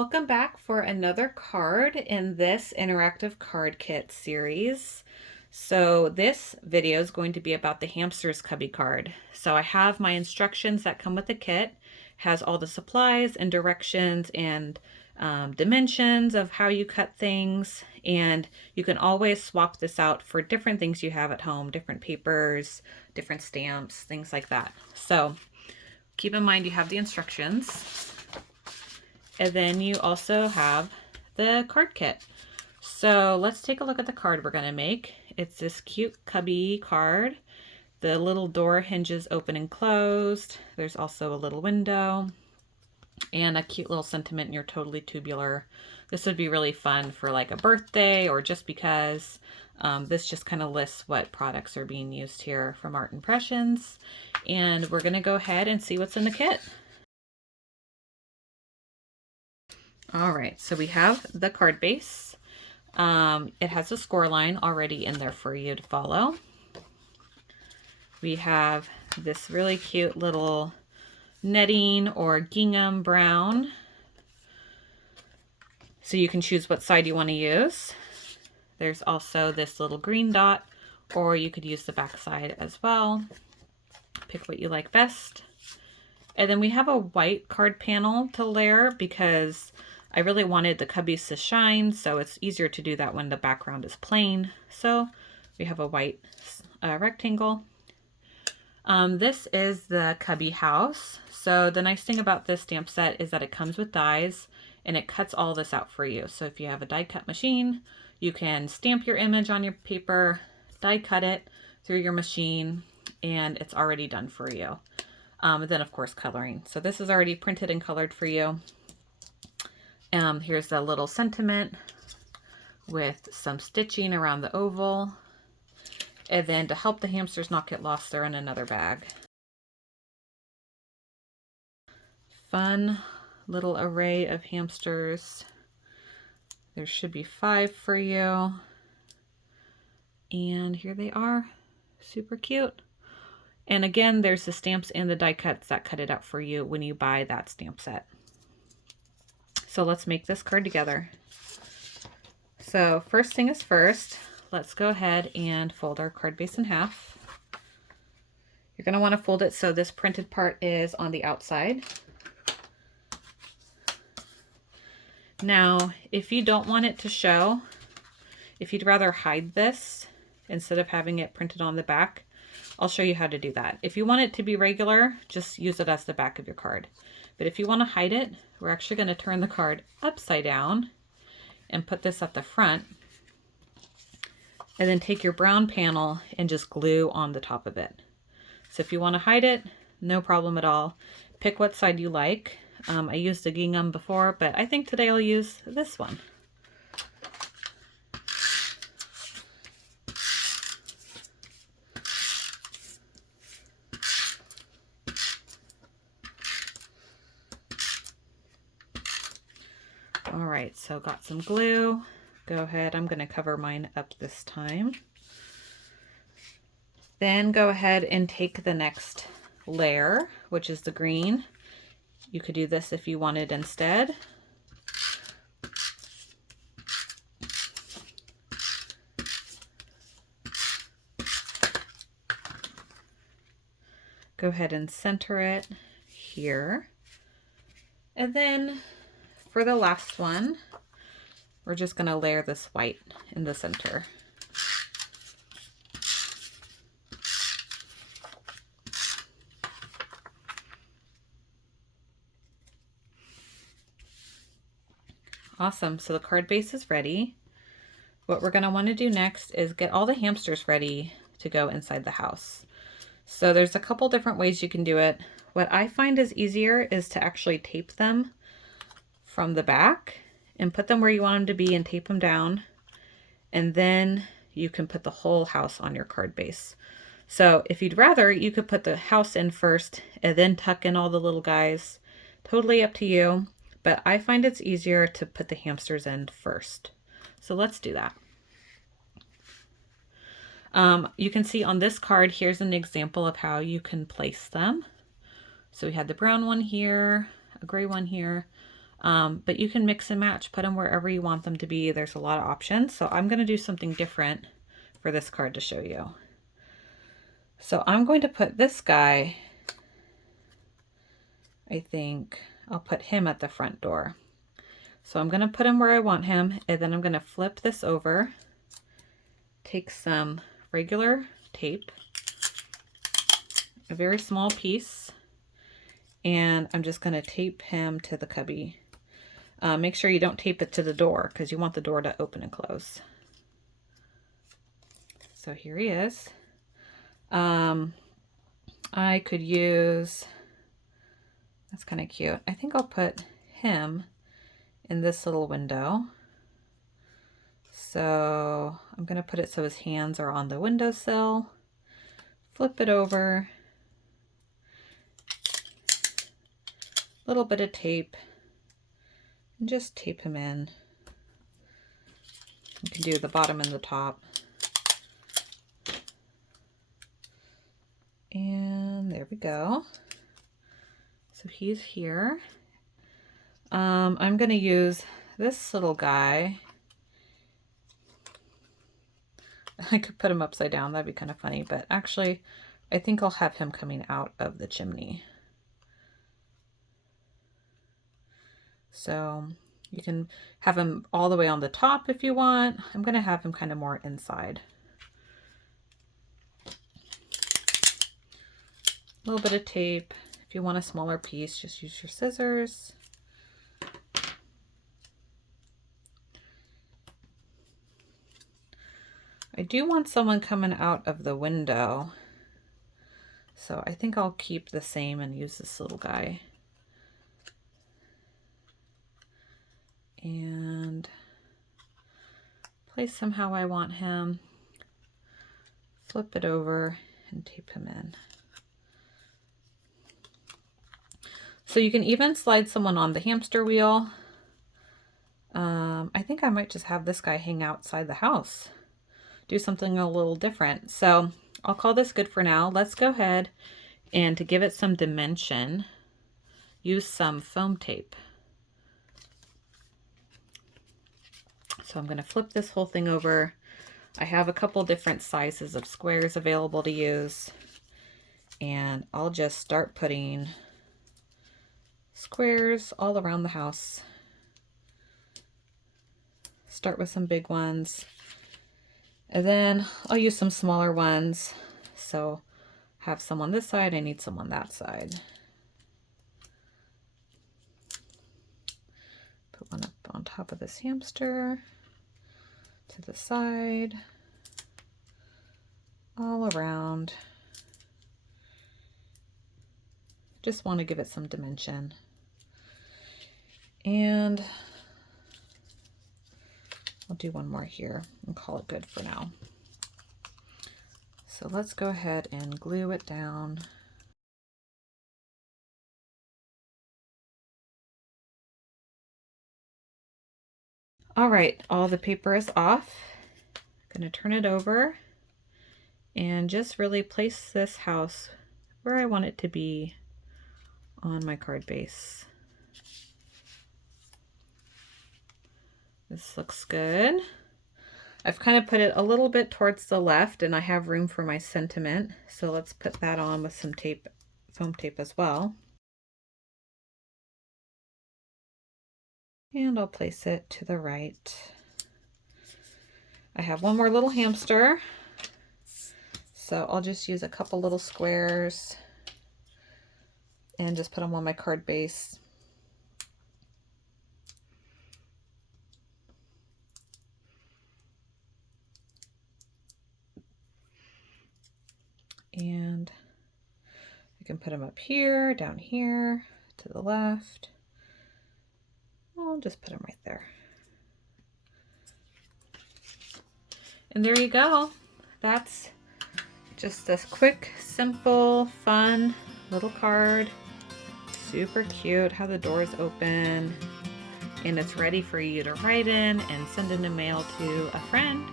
Welcome back for another card in this interactive card kit series. So this video is going to be about the Hamster's Cubby card. So I have my instructions that come with the kit, has all the supplies and directions and dimensions of how you cut things, and you can always swap this out for different things you have at home, different papers, different stamps, things like that. So keep in mind you have the instructions. And then you also have the card kit. So let's take a look at the card we're going to make. It's this cute cubby card. The little door hinges open and closed. There's also a little window and a cute little sentiment in your totally tubular. This would be really fun for like a birthday or just because. This just kind of lists what products are being used here from Art Impressions. And we're going to go ahead and see what's in the kit. All right, so we have the card base. It has a score line already in there for you to follow. We have this really cute little netting or gingham brown. So you can choose what side you want to use. There's also this little green dot, or you could use the back side as well. Pick what you like best. And then we have a white card panel to layer because I really wanted the cubbies to shine, so it's easier to do that when the background is plain. So we have a white rectangle. This is the cubby house. So the nice thing about this stamp set is that it comes with dies and it cuts all this out for you. So if you have a die cut machine, you can stamp your image on your paper, die cut it through your machine, and it's already done for you. Then of course coloring. So this is already printed and colored for you. Here's the little sentiment with some stitching around the oval. And then to help the hamsters not get lost, they're in another bag. Fun little array of hamsters. There should be 5 for you. And here they are. Super cute. And again, there's the stamps and the die cuts that cut it out for you when you buy that stamp set. So let's make this card together. So first thing is first, let's go ahead and fold our card base in half. You're going to want to fold it so this printed part is on the outside. Now, if you don't want it to show, if you'd rather hide this instead of having it printed on the back, I'll show you how to do that. If you want it to be regular, just use it as the back of your card. But if you want to hide it, we're actually going to turn the card upside down and put this at the front. And then take your brown panel and just glue on the top of it. So if you want to hide it, no problem at all. Pick what side you like. I used the gingham before, but I think today I'll use this one. All right, so got some glue. Go ahead, I'm gonna cover mine up this time. Then go ahead and take the next layer, which is the green. You could do this if you wanted instead. Go ahead and center it here. And then for the last one, we're just going to layer this white in the center. Awesome, so the card base is ready. What we're going to want to do next is get all the hamsters ready to go inside the house. So there's a couple different ways you can do it. What I find is easier is to actually tape them from the back and put them where you want them to be and tape them down. And then you can put the whole house on your card base. So if you'd rather, you could put the house in first and then tuck in all the little guys. Totally up to you, but I find it's easier to put the hamsters in first. So let's do that. You can see on this card, here's an example of how you can place them. So we had the brown one here, a gray one here. But you can mix and match, put them wherever you want them to be. There's a lot of options. So I'm going to do something different for this card to show you. So I'm going to put this guy, I think I'll put him at the front door. So I'm going to put him where I want him, and then I'm going to flip this over, take some regular tape, a very small piece, and I'm just going to tape him to the cubby. Make sure you don't tape it to the door because you want the door to open and close. So here he is. I could use, that's kind of cute. I think I'll put him in this little window. So I'm going to put it so his hands are on the windowsill. Flip it over. A little bit of tape. And just tape him in. You can do the bottom and the top. And there we go. So he's here. I'm going to use this little guy. I could put him upside down. That'd be kind of funny. But actually, I think I'll have him coming out of the chimney. So you can have him all the way on the top if you want. I'm going to have him kind of more inside. A little bit of tape. If you want a smaller piece, just use your scissors. I do want someone coming out of the window, so I think I'll keep the same and use this little guy. And place him how I want him. Flip it over and tape him in. So you can even slide someone on the hamster wheel. I think I might just have this guy hang outside the house. Do something a little different. So I'll call this good for now. Let's go ahead and to give it some dimension, use some foam tape. So I'm going to flip this whole thing over. I have a couple different sizes of squares available to use, and I'll just start putting squares all around the house. Start with some big ones, and then I'll use some smaller ones. So have some on this side, I need some on that side. Put one up on top of this hamster, to the side, all around. Just want to give it some dimension. And I'll do one more here and call it good for now. So let's go ahead and glue it down. All right, all the paper is off. I'm going to turn it over and just really place this house where I want it to be on my card base. This looks good. I've kind of put it a little bit towards the left, and I have room for my sentiment. So let's put that on with some tape, foam tape as well. And I'll place it to the right. I have one more little hamster, so I'll just use a couple little squares and just put them on my card base. And I can put them up here, down here, to the left. I'll just put them right there. And there you go. That's just this quick, simple, fun little card. Super cute how the doors open. And it's ready for you to write in and send in the mail to a friend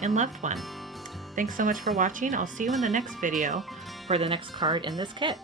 and loved one. Thanks so much for watching. I'll see you in the next video for the next card in this kit.